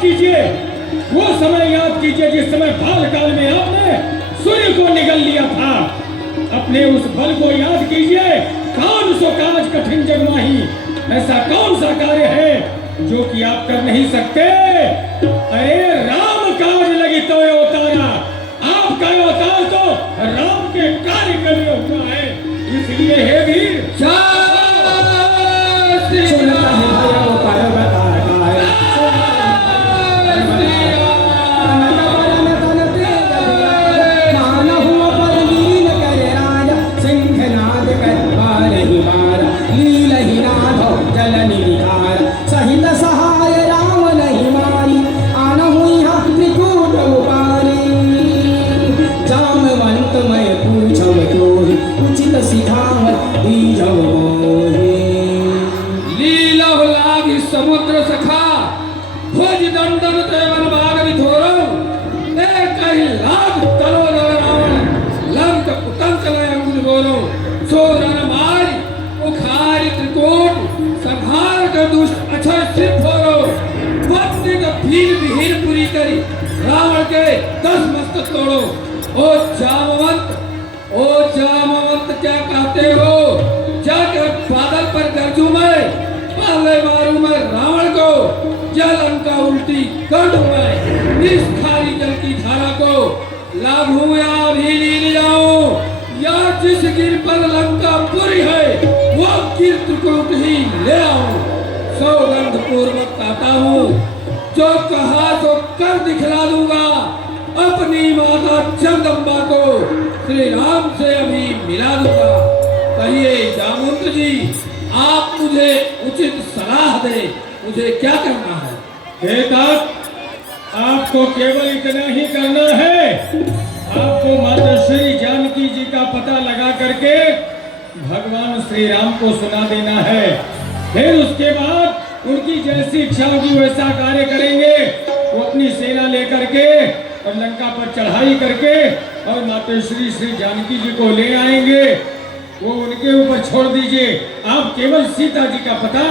याद कीजिए, वो समय याद कीजिए जिस समय बाल काल में आपने सूर्य को निगल लिया था। अपने उस बल को याद कीजिए। कौन सो काज कठिन जग माही, ऐसा कौन सा कार्य है जो कि आप कर नहीं सकते। अरे राम काज लगी तो उतारा, आपका अवतार तो राम के कार्य के लिए हुआ है। इसलिए हे वीर सहित सहाय राम नहीं मारी, आनहु यहाँ त्रिकूट उपारी। जामवंत मैं पूछव तोहि, उचित सिखावत दीजव मोहि। लीला लागी समुद्र सखा, भोज दंडन तेवन भाग विधोरो। एक ही लाग तलो रावण, लंक उतंक लय अंगुल गोरो। सो रण मारी उखारी त्रिकूट, संहार कर दुष्ट अक्षय सिर फोरो। भक्ति का भील विहीन पूरी करी, रावण के 10 मस्तक तोड़ो। ओ जामवंत क्या कहते हो। जाकर बादल पर गरजू मैं, पहले मारू मैं रावण को। जल लंका उल्टी कर दूं मैं, इस खाली जल की धारा को। लाभूं या भी लील जाऊं, या जिस गिर पर लंका पूरी है वो कीर्तिकूट ही ले आऊं। सौगंध पूर्वक कहता हूँ, जो कहा तो कर दिखला दूंगा। अपनी माता जगदम्बा को श्री राम से अभी मिला दूंगा। कहिए जामुंत जी, आप मुझे उचित सलाह दे, मुझे क्या करना है। हे तात, आपको केवल इतना ही करना है। आपको माता श्री जानकी जी का पता लगा करके भगवान श्री राम को सुना देना है। फिर उसके बाद उनकी जैसी इच्छा होगी वैसा कार्य करेंगे। वो अपनी सेना लेकर के और लंका पर चढ़ाई करके और माता श्री जानकी जी को ले आएंगे। वो उनके ऊपर छोड़ दीजिए, आप केवल सीता जी का पता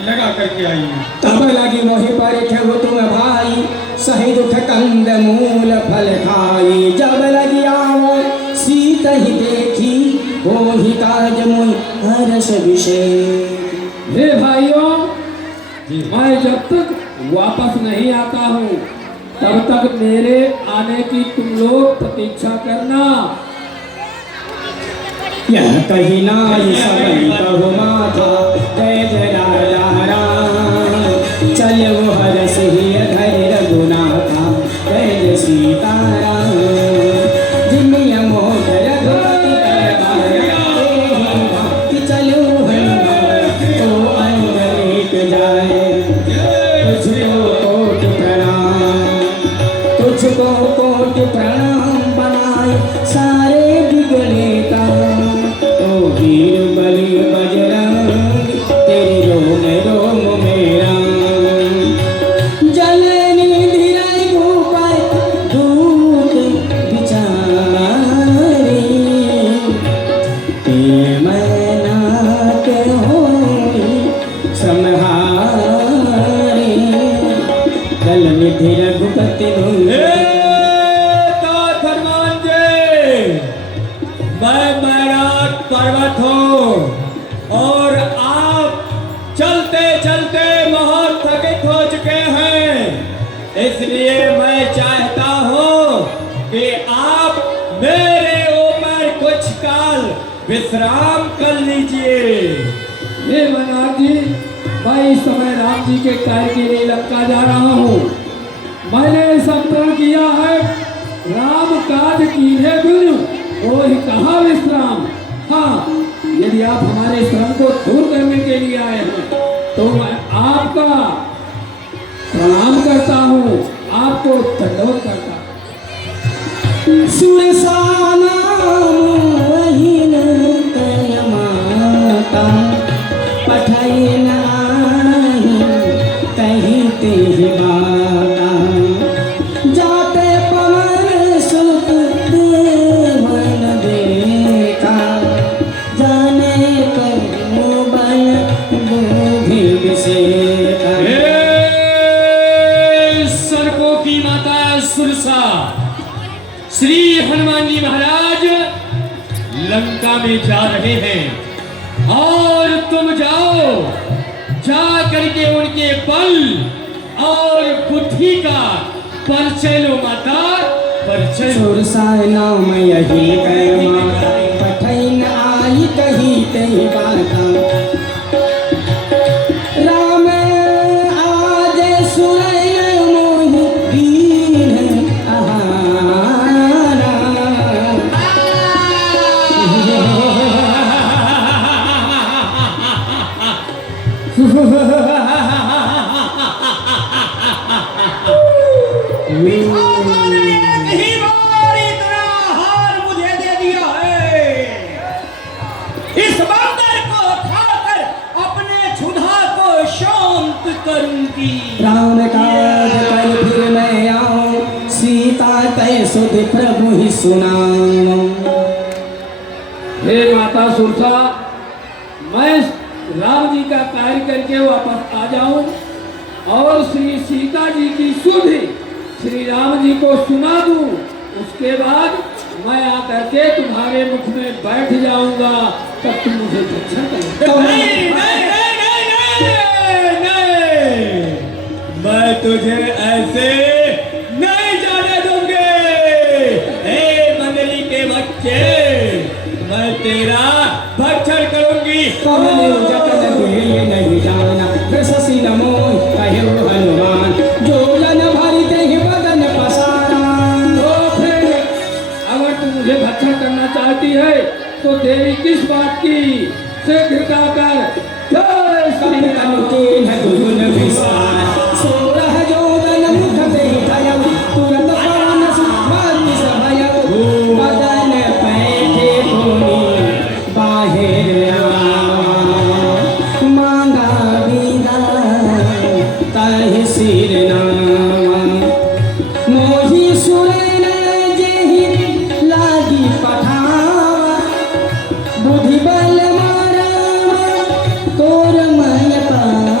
लगा करके आइए। तब लगी मोहि परिख्य हो तुम भाई, सही दुख कंद मूल फल खाई। जब लगी आओ सीता ही देखी, हो ही काज मोहि हर्ष विषय। हे भाइयों, मैं जब तक वापस नहीं आता हूँ तब तक मेरे आने की तुम लोग प्रतीक्षा करना। यह कही नाई सबई कहो माथा, जय जय राजा राम। चल वो हरस ही घर रघुनाथा, जय जय सीताराम। जिमिया मोह रघुपति करवाया, कि चलो हनुमान तो अंग लेट जाए। तुझको कोटि प्रणाम, तुझको कोटि प्रणाम बनाए सारे बिगड़े काम। ओ वीर बलि बजरंग, तेरी रोम रोम मेरा। जननी धीरज भूपाय दूत बिचारी, ते मैनाक होई सम्हारी। दल निधि रघुपति मैं मैनाक पर्वत हूँ और आप चलते चलते बहुत थकित हो चुके हैं। इसलिए मैं चाहता हूँ कि आप मेरे ऊपर कुछ काल विश्राम कर लीजिए। हे मनाथ जी, मैं इस समय राम जी के कार्य के लिए लंका जा रहा हूँ। मैंने संतरण किया है, राम काज कीन्हे बिनु ओहि कहा विश्राम। हाँ, यदि आप हमारे श्रम को दूर करने के लिए आए हैं तो मैं आपका प्रणाम करता हूँ, आपको दंडवत करता हूँ। सुरसाना मोहिन तय माता, पठाई नाही कहीं तेहि बाता। जाते पवन सुत देवन देखा, जाने करो बल बुद्धि विषेका। हनुमान जी महाराज लंका में जा रहे हैं और तुम जाओ, जा करके उनके बल और बुद्धि का परिचय लो माता, परिचय लो। सुरसा नाम यही कहमा पठैन आई कही कही बाता राम आज सुनय मोहि दीन आहारा कहीं बार इतना हार मुझे दे दिया है, इस बंदर को खाकर अपने क्षुधा को शांत करूंगी। राम काज कर फिर मैं आऊं, सीता तय सुध प्रभु ही सुनाऊं। हे माता सुरसा, मैं राम जी का कार्य करके वापस आ जाऊं और श्री सीता जी की सुध श्री राम जी को सुना दूं, उसके बाद मैं आकर के तुम्हारे मुख में बैठ जाऊंगा, तब तुम मुझे दर्शन करोगे। नहीं, नहीं, नहीं, नहीं, नहीं, मैं तुझे ऐसे नहीं जाने दूंगे। हे मंडली के बच्चे, मैं तेरा भक्षण करूंगी। कवने जगत ये नहीं जाना, प्रशसी नमो कहे हनुमान, जो जन भरी देहि बदन पसारा। तो फिर अगर तुम मुझे भक्षण करना चाहती है तो देवी किस बात की शीघ्रता कर। जय श्री कपि तनु कीन्ह दुगुन विसार, सोलह जोदन मुख देहि भयउ, तुरत पवन सुमति सभयउ, बदन पैठे भूमि बाहिर आवा, मांगा विदाई ताहि सिर नावा, मोहि सुरैन जेहि लागी पठावा, बुद्धि बल मारावा तोर मन पावा,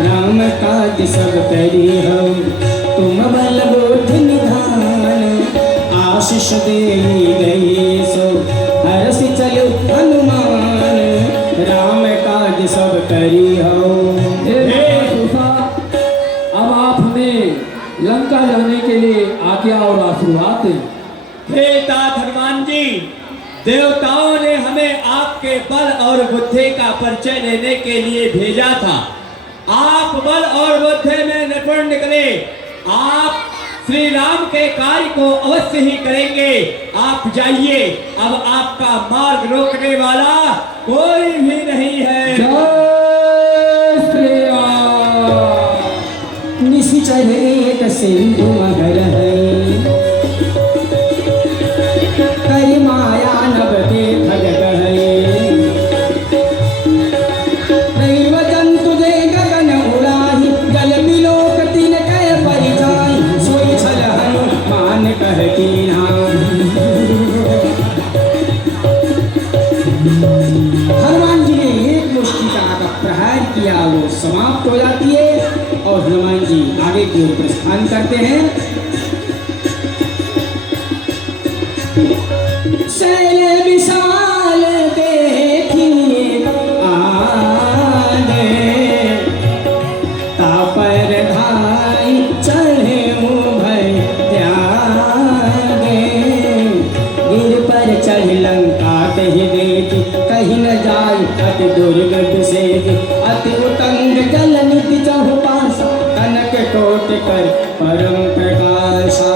राम काज सब करी हो तुम बल बुद्धि निधान, आशीष देहि गई सो हरसि चलो हनुमान, राम काज सब करी हो। हे सुरसा, अब आप हमें लंका जाने के लिए आज्ञा और आशीर्वाद दें। हे तात हनुमान जी, देवताओं ने हमें आपके बल और बुद्धि का परिचय देने के लिए भेजा था। आप बल और बुद्धि में निपुण निकले, आप श्री राम के कार्य को अवश्य ही करेंगे। आप जाइए, अब आपका मार्ग रोकने वाला कोई भी नहीं है। जय श्री राम। निश्चर एक सिंधु मगर है, करी माया नभ के खड़ग है, दैव जंतु दे गगन उड़ाही, जल बिलोक तिन कह परिजाई, सोई छल हनुमान कह कीन्हा। हनुमान जी ने एक मुष्टिका का प्रहार किया, वो समाप्त हो जाती है और हनुमान जी आगे की ओर प्रस्थान करते हैं। शैल विशाल देखिए आगे, तापर धाई चढ़े भय त्यागे, गिर पर चढ़ लंका कही देखी, कहीं न जाय अति दुर्गम से, अति उतंग जल निधि चहु पासा, कनक कोट कर परम प्रकाशा,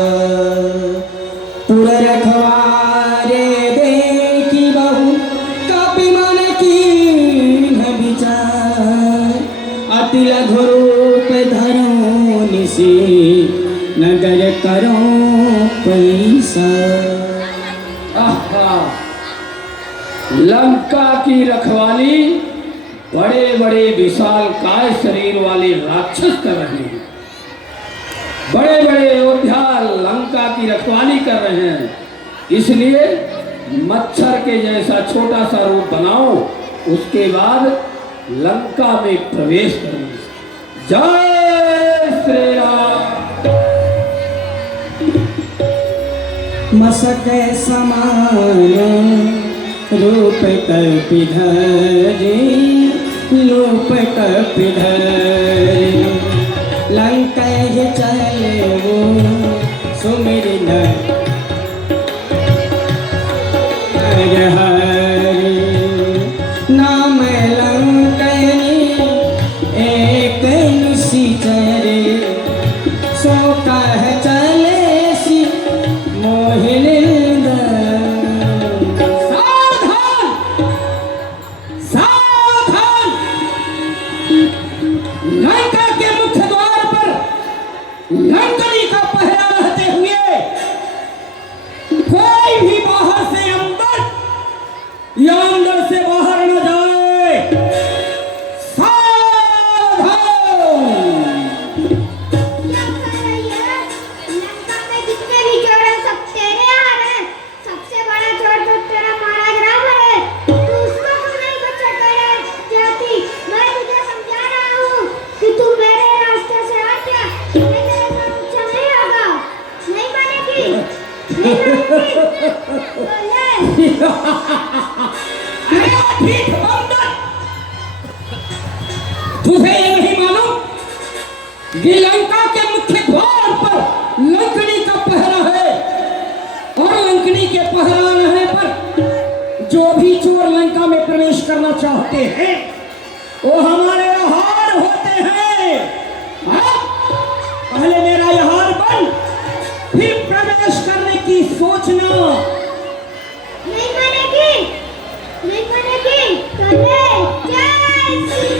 पुर रखवारे देखी बहु कपि मन कीन्ह विचार, अति लघु रूप धरो निसी, नगर करो पैसा। आहा, लंका की रखवाली बड़े बड़े विशाल काय शरीर वाले राक्षस कर रहे हैं, बड़े बड़े योद्धा लंका की रखवाली कर रहे हैं, इसलिए मच्छर के जैसा छोटा सा रूप बनाओ, उसके बाद लंका में प्रवेश करेंगे। जय श्री राम। मसक समान रूप कपिधरे लोप कपिधरे लंका चले वो सुमिर हरि नाम लंकनी एक निशिचरे सो कह चले सी मोहिनिंद सावधान सावधान लंका के मुख्य द्वार पर लंकनी का पहरा रहते हुए कोई भी बाहर से अंदर या अंदर से बाहर न जाए। सावधान लंका में जितने भी चोर हैं सब तेरे हाथ हैं। सबसे बड़ा चोर तो तेरा महाराज रावण है। तू उसको क्यों नहीं बचाता है जाति? मैं तुझे समझा रहा हूँ कि तू मेरे रास्ते से हट जा, नहीं तेरे साथ अच्छा नहीं होगा। नहीं मानेगी? नहीं मानेगी? बोले। अरे ठीक बंदर, तुझे ये नहीं मालूम कि लंका के मुख्य द्वार पर लंकनी का पहरा है और लंकनी के पहरा रहने पर जो भी चोर लंका में प्रवेश करना चाहते हैं वो हमारे हार होते हैं। हाँ? पहले मेरा हार बन, फिर प्रवेश करने की सोचना। नहीं मानेगी? नहीं मानेगी? तो ले, जय श्री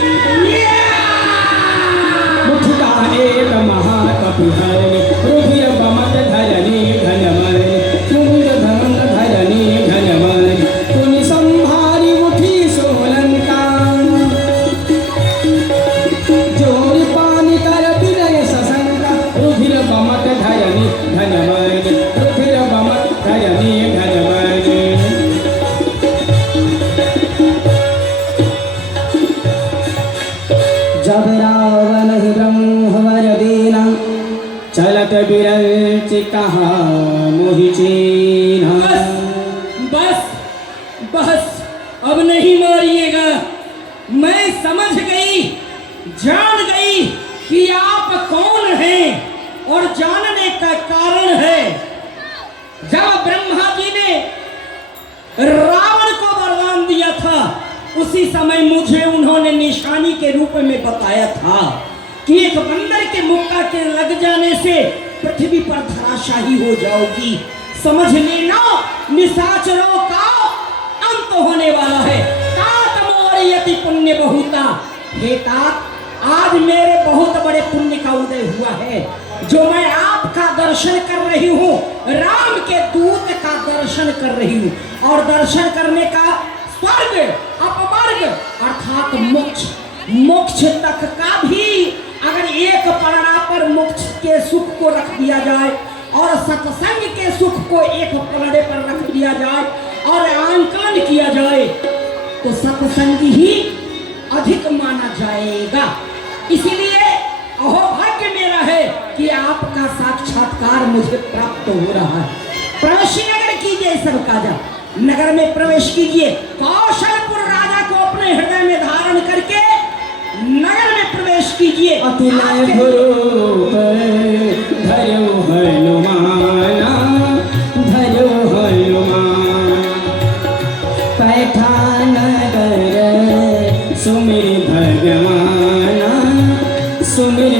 राम। मुठिका एक महाकपिधरे रुधिर बमत धरनी घनमन कुंद धन धरनी घनमन पुनि संभारी मुठी सोलंका जोरी पानी कर विनय सशंका रुधिर बमत धरनी घनमन रुधिर बमत धरनी घनमन जब रावण ही ब्रह्मवर दीना चलत बिरंच कहा मोहि चीन्हा। बस बस अब नहीं मारिएगा। मैं समझ गई, जान गई कि आप कौन हैं और जानने का कारण है। जब ब्रह्मा जी ने रावण को वरदान दिया था उसी समय मुझे उन्होंने निशानी के रूप में बताया था कि एक बंदर के मुक्का के लग जाने से पृथ्वी पर धराशाही हो जाओगी। समझ लेना निशाचरों का अंत होने वाला है। तात मोरयति पुण्य बहुता। हे तात, आज मेरे बहुत बड़े पुण्य का उदय हुआ है जो मैं आपका दर्शन कर रही हूँ, राम के दूत का दर्शन कर रही हूँ। और दर्शन करने का स्वर्ग अपवर्ग अर्थात मोक्ष, मोक्ष तक का भी अगर एक पलड़ा पर मोक्ष के सुख को रख दिया जाए और सत्संग के सुख को एक पलड़े पर रख दिया जाए और आंकलन किया जाए तो सत्संग ही अधिक माना जाएगा। इसीलिए अहोभाग्य मेरा है कि आपका साक्षात्कार मुझे प्राप्त हो रहा है। प्रवेश नगर कीजिए सब काजा, नगर में प्रवेश कीजिए। कौशलपुर राजा को अपने हृदय में धारण करके नगर में प्रवेश कीजिए। अतिलय गुरु धरो हनुमाना धरो हनुमान पैठान नगर सुमिर भगवाना सुमिर